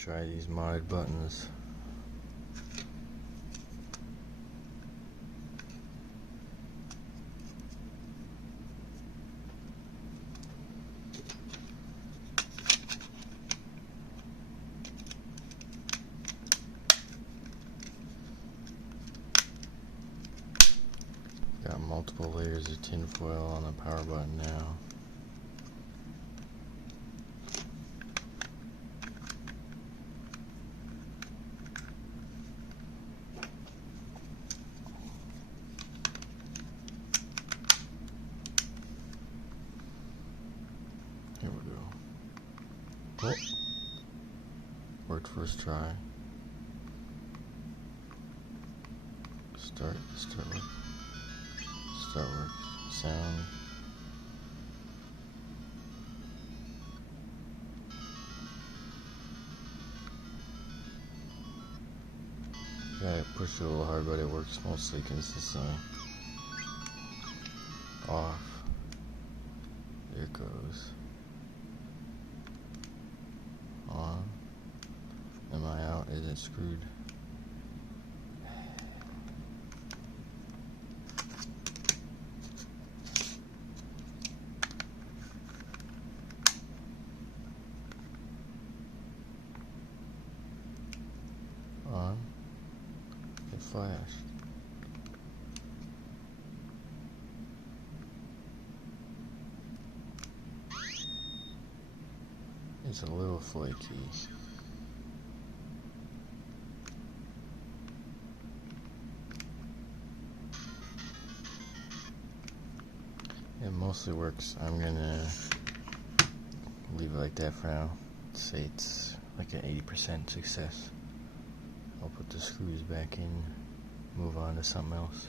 Try these modded buttons. Got multiple layers of tinfoil on the power button now. Here we go. Oh. Worked first try. Start work. Sound. Yeah, I pushed it a little hard, but it works mostly consistently. Off. There it goes. On. Am I out? Is it screwed? On. It flashed. It's a little flaky. It mostly works. I'm gonna leave it like that for now. Say it's like an 80% success. I'll put the screws back in, move on to something else.